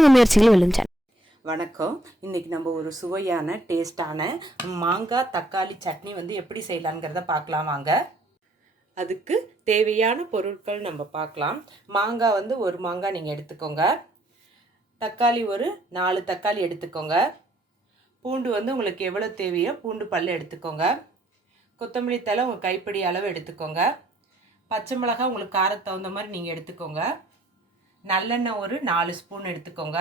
உங்கள் முயற்சிகள் வெல்லும் சேனல். வணக்கம். இன்றைக்கி நம்ம ஒரு சுவையான டேஸ்டான மாங்காய் தக்காளி சட்னி வந்து எப்படி செய்யலாங்கிறத பார்க்கலாம் வாங்க. அதுக்கு தேவையான பொருட்கள் நம்ம பார்க்கலாம். மாங்காய் வந்து ஒரு மாங்காய் நீங்கள் எடுத்துக்கோங்க. தக்காளி ஒரு 4 தக்காளி எடுத்துக்கோங்க. பூண்டு வந்து உங்களுக்கு எவ்வளோ தேவையோ பூண்டு பல் எடுத்துக்கோங்க. கொத்தமல்லி தழை உங்கள் கைப்பிடி அளவு எடுத்துக்கோங்க. பச்சை மிளகாய் உங்களுக்கு காரத்துக்கு தகுந்த மாதிரி நீங்கள் எடுத்துக்கோங்க. நல்லெண்ணெய் ஒரு 4 ஸ்பூன் எடுத்துக்கோங்க.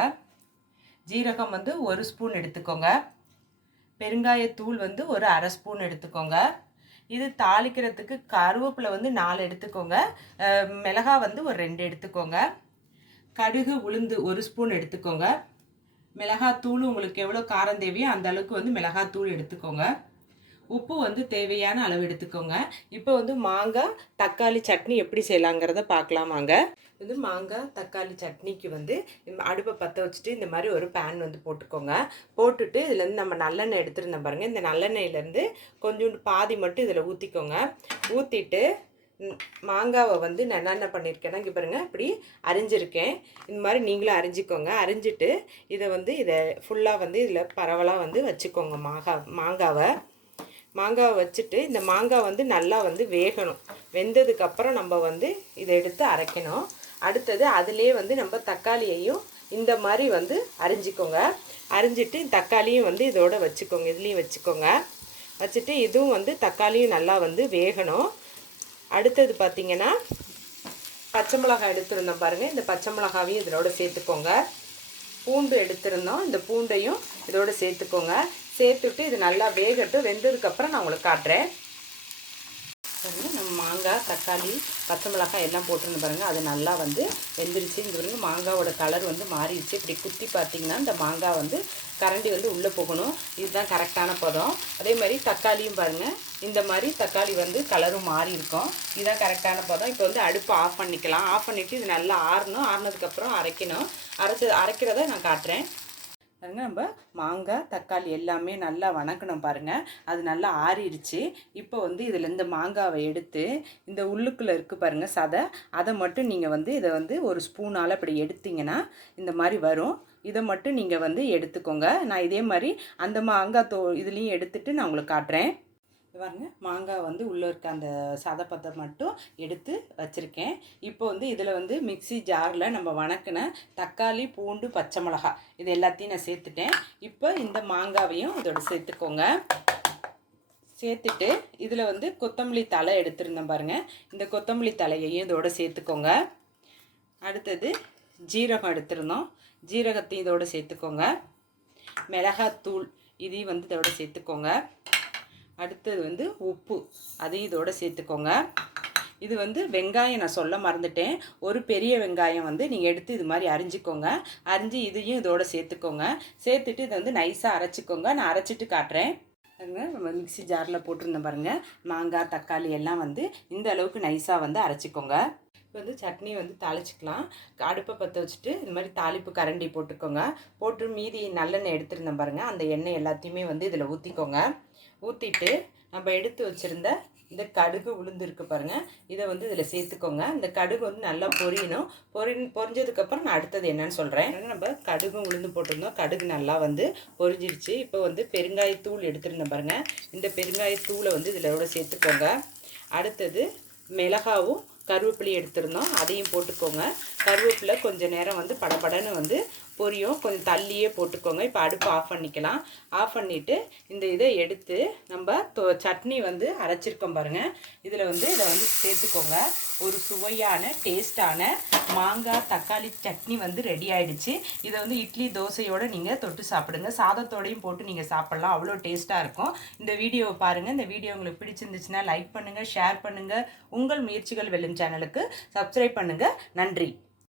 ஜீரகம் வந்து 1 ஸ்பூன் எடுத்துக்கோங்க. பெருங்காயத்தூள் வந்து ஒரு அரை ஸ்பூன் எடுத்துக்கோங்க. இது தாளிக்கிறதுக்கு கருவேப்பிலை வந்து 4 எடுத்துக்கோங்க. மிளகாய் வந்து ஒரு 2 எடுத்துக்கோங்க. கடுகு உளுந்து 1 ஸ்பூன் எடுத்துக்கோங்க. மிளகாத்தூள் உங்களுக்கு எவ்வளோ காரம் தேவையோ அந்த அளவுக்கு வந்து மிளகாத்தூள் எடுத்துக்கோங்க. உப்பு வந்து தேவையான அளவு எடுத்துக்கோங்க. இப்போ வந்து மாங்காய் தக்காளி சட்னி எப்படி செய்யலாங்கிறத பார்க்கலாமாங்க. வந்து மாங்காய் தக்காளி சட்னிக்கு வந்து அடுப்பை பற்ற வச்சுட்டு இந்த மாதிரி ஒரு பேன் வந்து போட்டுக்கோங்க. போட்டுட்டு இதுலேருந்து நம்ம நல்லெண்ணெய் எடுத்துருந்தோம் பாருங்கள். இந்த நல்லெண்ணெயிலேருந்து கொஞ்சோண்டு பாதி மட்டும் இதில் ஊற்றிக்கோங்க. ஊற்றிட்டு மாங்காவை வந்து நான் என்ன பண்ணியிருக்கேன்னா இங்கே பாருங்கள் இப்படி அரிஞ்சிருக்கேன். இந்த மாதிரி நீங்களும் அரிஞ்சிக்கோங்க. அரிஞ்சிட்டு இதை வந்து இதை ஃபுல்லாக வந்து இதில் பரவலாக வந்து வச்சுக்கோங்க. மாங்காவை வச்சுட்டு இந்த மாங்காய் வந்து நல்லா வந்து வேகணும். வெந்ததுக்கப்புறம் நம்ம வந்து இதை எடுத்து அரைக்கணும். அடுத்தது அதிலே வந்து நம்ம தக்காளியையும் இந்த மாதிரி வந்து அரிஞ்சிக்கோங்க. அரிஞ்சிட்டு தக்காளியும் வந்து இதோட வச்சுக்கோங்க. இதுலேயும் வச்சுக்கோங்க. வச்சுட்டு இதுவும் வந்து தக்காளியும் நல்லா வந்து வேகணும். அடுத்தது பார்த்திங்கன்னா பச்சை மிளகாய் எடுத்துருந்தோம் பாருங்கள். இந்த பச்சை மிளகாவையும் இதோட சேர்த்துக்கோங்க. பூண்டு எடுத்துருந்தோம். இந்த பூண்டையும் இதோட சேர்த்துக்கோங்க. சேர்த்துட்டு இது நல்லா வேகட்டும். வெந்ததுக்கப்புறம் நான் உங்களுக்கு காட்டுறேன். நம்ம மாங்காய் தக்காளி பச்சை மிளகாய் எல்லாம் போட்டுருந்து பாருங்கள். அது நல்லா வந்து வெந்துருச்சு. இந்த பாருங்கள் மாங்காவோட கலர் வந்து மாறிடுச்சு. இப்படி குத்தி பார்த்திங்கன்னா இந்த மாங்காய் வந்து கரண்டி வந்து உள்ளே போகணும். இதுதான் கரெக்டான பதம். அதே மாதிரி தக்காளியும் பாருங்கள். இந்த மாதிரி தக்காளி வந்து கலரும் மாறி இருக்கும். இதுதான் கரெக்டான பதம். இப்போ வந்து அடுப்பு ஆஃப் பண்ணிக்கலாம். ஆஃப் பண்ணிவிட்டு இது நல்லா ஆறணும். ஆறினதுக்கப்புறம் அரைக்கணும். அரைக்கிறத நான் காட்டுறேன் பாருங்கள். நம்ம மாங்காய் தக்காளி எல்லாமே நல்லா வணக்கணும் பாருங்கள். அது நல்லா ஆறிடுச்சு. இப்போ வந்து இதில் இந்த மாங்காவை எடுத்து இந்த உள்ளுக்குள்ளே இருக்குது பாருங்கள் சதை, அதை மட்டும் நீங்கள் வந்து இதை வந்து ஒரு ஸ்பூனால் இப்படி எடுத்திங்கன்னா இந்த மாதிரி வரும். இதை மட்டும் நீங்கள் வந்து எடுத்துக்கோங்க. நான் இதே மாதிரி அந்த மாங்காய் இதுலேயும் எடுத்துகிட்டு நான் உங்களுக்கு காட்டுறேன். பாருங்க மாங்காய் வந்து உள்ளே இருக்க அந்த சதைப்பத்தை மட்டும் எடுத்து வச்சுருக்கேன். இப்போ வந்து இதில் வந்து மிக்சி ஜாரில் நம்ம வணக்கின தக்காளி பூண்டு பச்சை மிளகாய் இது எல்லாத்தையும் நான் சேர்த்துட்டேன். இப்போ இந்த மாங்காவையும் இதோட சேர்த்துக்கோங்க. சேர்த்துட்டு இதில் வந்து கொத்தமல்லி தழை எடுத்துருந்தேன் பாருங்கள். இந்த கொத்தமல்லி தலையையும் இதோட சேர்த்துக்கோங்க. அடுத்தது ஜீரகம் எடுத்துருந்தோம். ஜீரகத்தையும் இதோட சேர்த்துக்கோங்க. மிளகாத்தூள் இதையும் வந்து இதோட சேர்த்துக்கோங்க. அடுத்தது வந்து உப்பு அதையும் இதோட சேர்த்துக்கோங்க. இது வந்து வெங்காயம் நான் சொல்ல மறந்துட்டேன். ஒரு பெரிய வெங்காயம் வந்து நீங்கள் எடுத்து இது மாதிரி அரிஞ்சிக்கோங்க. அரிஞ்சு இதையும் இதோட சேர்த்துக்கோங்க. சேர்த்துட்டு இதை வந்து நைஸாக அரைச்சிக்கோங்க. நான் அரைச்சிட்டு காட்டுறேன். நம்ம மிக்சி ஜாரில் போட்டிருந்தேன் பாருங்கள். மாங்காய் தக்காளி எல்லாம் வந்து இந்த அளவுக்கு நைஸாக வந்து அரைச்சிக்கோங்க. இப்போ வந்து சட்னி வந்து தாளிச்சிக்கலாம். அடுப்பை பற்ற வச்சுட்டு இந்த மாதிரி தாளிப்பு கரண்டி போட்டுக்கோங்க. போட்டு மீதி நல்லெண்ணெய் எடுத்துருந்தேன் பாருங்கள். அந்த எண்ணெய் எல்லாத்தையுமே வந்து இதில் ஊற்றிக்கோங்க. ஊற்றிட்டு நம்ம எடுத்து வச்சுருந்த இந்த கடுகு உளுந்து இருக்குது பாருங்கள். இதை வந்து இதில் சேர்த்துக்கோங்க. இந்த கடுகு வந்து நல்லா பொரியணும். பொரிஞ்சதுக்கப்புறம் நான் அடுத்தது என்னன்னு சொல்கிறேன். நம்ம கடுகும் உளுந்து போட்டிருந்தோம். கடுகு நல்லா வந்து பொரிஞ்சிருச்சு. இப்போ வந்து பெருங்காயத்தூள் எடுத்துருந்தேன் பாருங்கள். இந்த பெருங்காயத்தூளை வந்து இதில் சேர்த்துக்கோங்க. அடுத்தது மிளகாவும் கருவேப்பிலையும் எடுத்துருந்தோம். அதையும் போட்டுக்கோங்க. கருவேப்பிலை கொஞ்சம் நேரம் வந்து படபடன்னு வந்து பொரியும். கொஞ்சம் தள்ளியே போட்டுக்கோங்க. இப்போ அடுப்பு ஆஃப் பண்ணிக்கலாம். ஆஃப் பண்ணிவிட்டு இந்த இதை எடுத்து நம்ம சட்னி வந்து அரைச்சிருக்கோம் பாருங்கள். இதில் வந்து இதை வந்து சேர்த்துக்கோங்க. ஒரு சுவையான டேஸ்டான மாங்காய் தக்காளி சட்னி வந்து ரெடி ஆகிடுச்சு. இதை வந்து இட்லி தோசையோடு நீங்கள் தொட்டு சாப்பிடுங்க. சாதத்தோடையும் போட்டு நீங்கள் சாப்பிட்லாம். அவ்வளோ டேஸ்ட்டாக இருக்கும். இந்த வீடியோவை பாருங்கள். இந்த வீடியோ உங்களுக்கு பிடிச்சிருந்துச்சுன்னா லைக் பண்ணுங்கள், ஷேர் பண்ணுங்கள். உங்கள் முயற்சிகள் வெல்லும் சேனலுக்கு சப்ஸ்கிரைப் பண்ணுங்கள். நன்றி.